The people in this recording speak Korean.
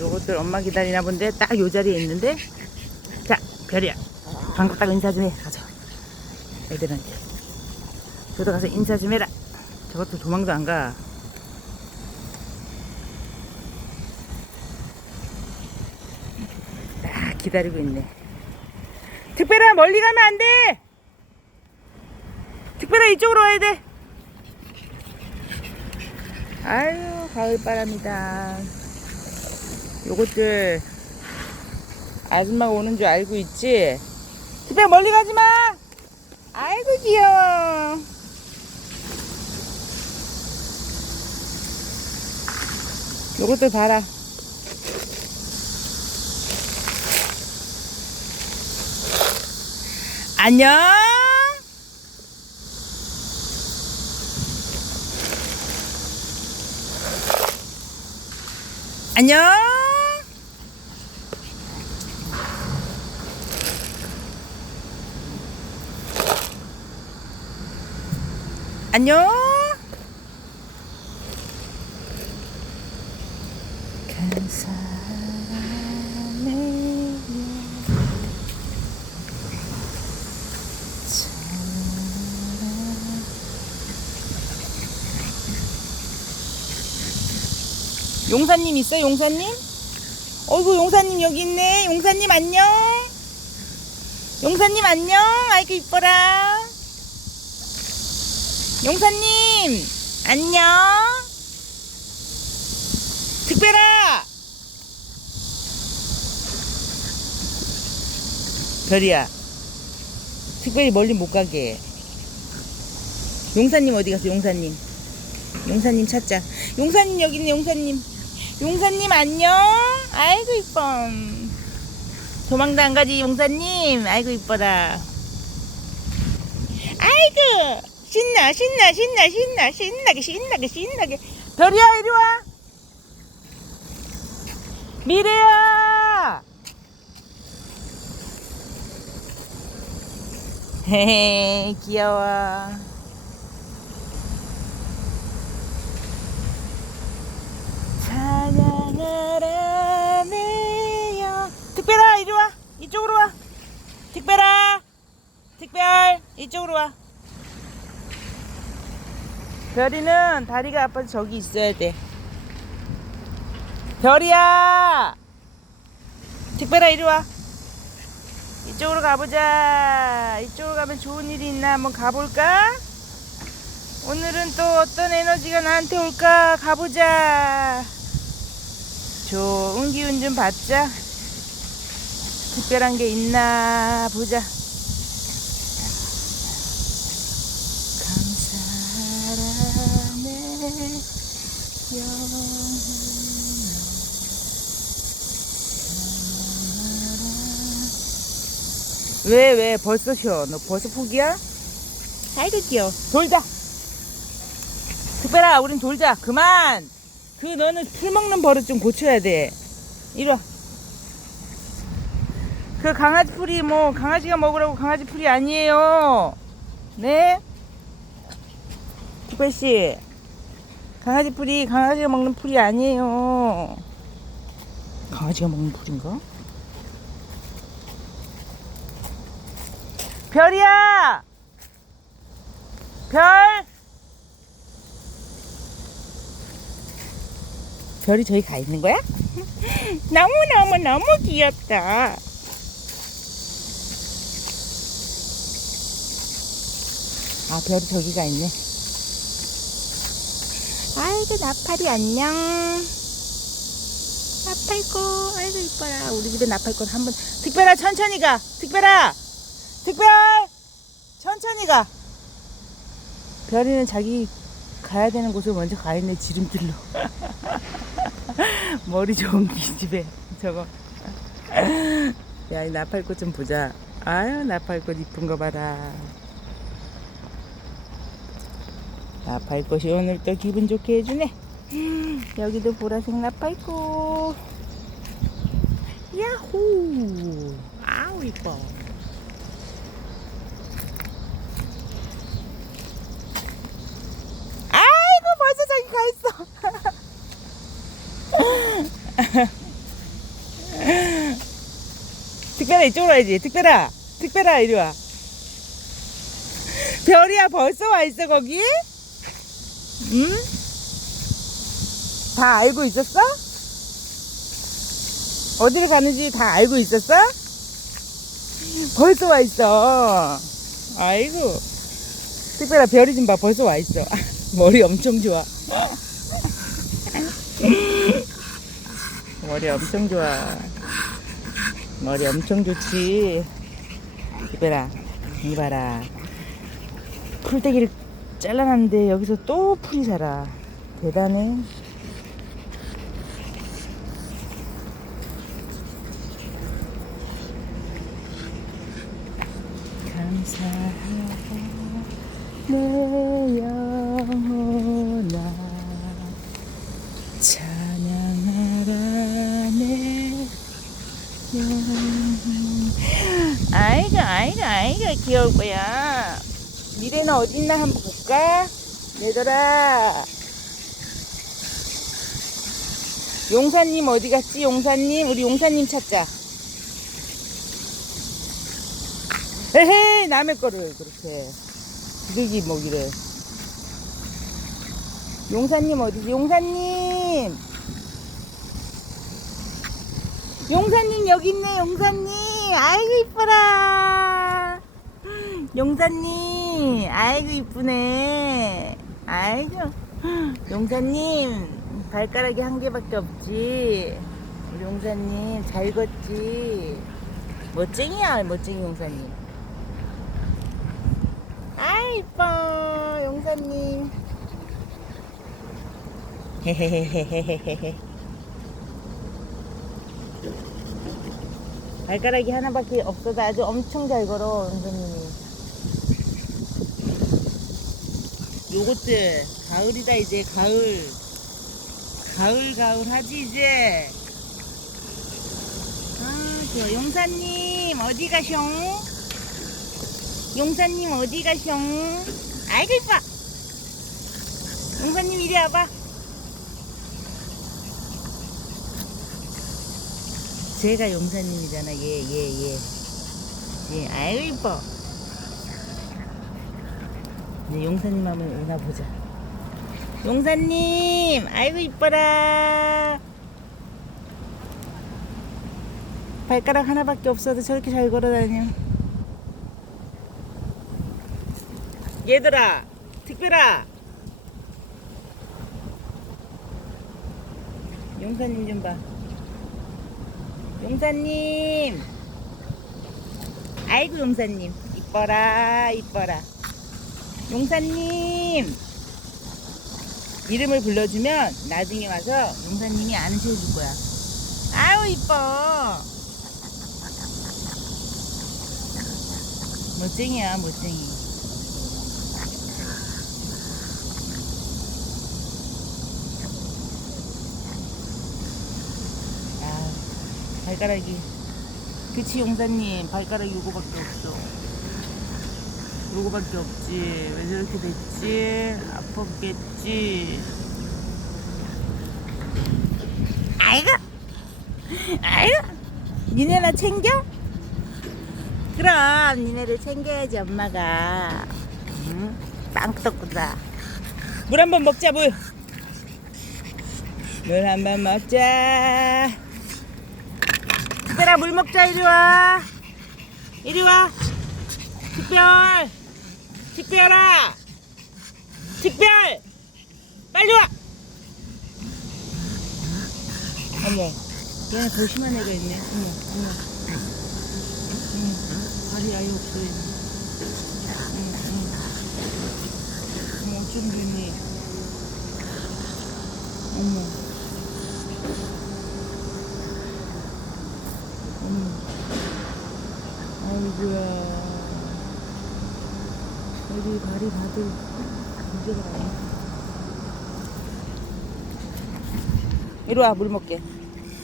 요것들 엄마 기다리나 본데 딱 요 자리에 있는데 자 별이야. 반갑다고 인사 좀 해. 가자. 애들한테. 저도 가서 인사 좀 해라. 저것도 도망도 안가. 딱 기다리고 있네. 특별아 멀리 가면 안돼! 특별아 이쪽으로 와야 돼. 아유 가을바람이다 요것들 아줌마가 오는 줄 알고 있지? 집에 멀리 가지 마! 아이고 귀여워. 요것들 봐라. 안녕. 안녕. 안녕. 용사님 있어 용사님? 어이구 용사님 여기 있네 용사님 안녕 용사님 안녕 아이고 이뻐라 용사님 안녕. 특별아. 별이야. 특별히 멀리 못 가게. 해. 용사님 어디 갔어 용사님? 용사님 찾자. 용사님 여기 있네 용사님. 용사님 안녕. 아이고 이뻐. 도망도 안 가지 용사님. 아이고 이뻐라. 아이고 신나 신나 신나 신나 신나게 신나게 신나게. 별이야 이리 와. 미래야. 헤헤 귀여워. 찬양을 하네요. 특별아 이리 와. 이쪽으로 와. 특별아. 특별 이쪽으로 와 별이는 다리가 아파서 저기 있어야 돼. 별이야! 특별아 이리 와. 이쪽으로 가보자. 이쪽으로 가면 좋은 일이 있나 한번 가볼까? 오늘은 또 어떤 에너지가 나한테 올까? 가보자. 좋은 기운 좀 받자. 특별한 게 있나 보자 왜, 왜, 벌써 쉬어? 너 벌써 포기야? 아이고, 귀여워. 돌자! 특별아, 우린 돌자. 그만! 그, 너는 풀 먹는 버릇 좀 고쳐야 돼. 이리 와. 그 강아지 풀이 뭐, 강아지가 먹으라고 강아지 풀이 아니에요. 네? 특별씨. 강아지 풀이 강아지가 먹는 풀이 아니에요. 강아지가 먹는 풀인가? 별이야! 별! 별이 저기 가 있는 거야? 너무너무 너무 귀엽다. 아, 별이 저기 가 있네. 아이고, 나팔이 안녕. 나팔꽃, 아이고, 이뻐라. 우리 집에 나팔꽃 한 번. 특별아, 천천히 가. 특별아! 특별! 천천히 가. 별이는 자기 가야 되는 곳을 먼저 가 있네, 지름길로. 머리 좋은 기집애, 저거. 야, 이 나팔꽃 좀 보자. 아유, 나팔꽃 이쁜 거 봐라. 나팔꽃이 오늘 또 기분 좋게 해주네. 여기도 보라색 나팔꽃. 야호! 아우, 이뻐. 아이고 벌써 저기 가 있어. 특별아 이쪽으로 와야지. 특별아, 특별아 이리 와. 별이야 벌써 와 있어 거기? 응? 다 알고 있었어? 어디를 가는지 다 알고 있었어? 벌써 와 있어. 아이고. 특별아 별이 좀 봐. 벌써 와 있어. 머리 엄청 좋아. 머리 엄청 좋아. 머리 엄청 좋지. 특별아 이봐라. 풀떼기를 잘라놨는데 여기서 또 풀이 살아. 대단해. 감사하다 내 영혼아 찬양하라 내 영혼 아이고 아이고 아이고 귀여울 거야 미래는 어딨나 한번 볼까? 얘들아. 용사님 어디 갔지 용사님? 우리 용사님 찾자. 에헤이 남의 거를 그렇게 비둘기 먹이를 용사님 어디지? 용사님! 용사님 여기 있네 용사님. 아이고 이뻐라. 용사님 아이고 이쁘네. 아이고. 용사님 발가락이 한 개밖에 없지. 용사님 잘 걷지. 멋쟁이야 멋쟁이 용사님. 아 이뻐 용사님. 헤헤헤헤헤헤헤 발가락이 하나밖에 없어도 아주 엄청 잘 걸어 용사님이 요것들 가을이다 이제 가을. 가을 가을 하지 이제. 아 좋아. 용사님 어디 가숑 용사님 어디 가숑 아이고 이뻐. 용사님 이리 와봐. 제가 용사님이잖아. 얘 얘 얘 얘, 아이고 이뻐 이제 용사님 하면 오나 보자. 용사님 아이고 이뻐라. 발가락 하나밖에 없어도 저렇게 잘 걸어다녀. 얘들아 특별아. 용사님 좀 봐. 용사님. 아이고 용사님. 이뻐라 이뻐라 용사님. 이름을 불러주면 나중에 와서 용사님이 안으셔 줄 거야. 아유 이뻐. 멋쟁이야 멋쟁이. 아 발가락이. 그치 용사님. 발가락이 요거밖에 없어 요거밖에 없지? 왜 저렇게 됐지? 아팠겠지? 아이고! 아이고! 니네나 챙겨? 그럼 니네를 챙겨야지 엄마가. 응? 빵떡구다 물 한 번 먹자 물. 물 한 번 먹자. 특별아 물 먹자. 이리 와. 이리 와. 특별 특별아 특별 빨리 와. 어머. 얘네 더 심한 애가 있네. 어머 어머. 어머 발이 아예 없어 얘는. 어머 어머 어머 어쩜 되니 어머. 어머. 아이고야 여기 발이 다들 문제가 많네 이리 와 물 먹게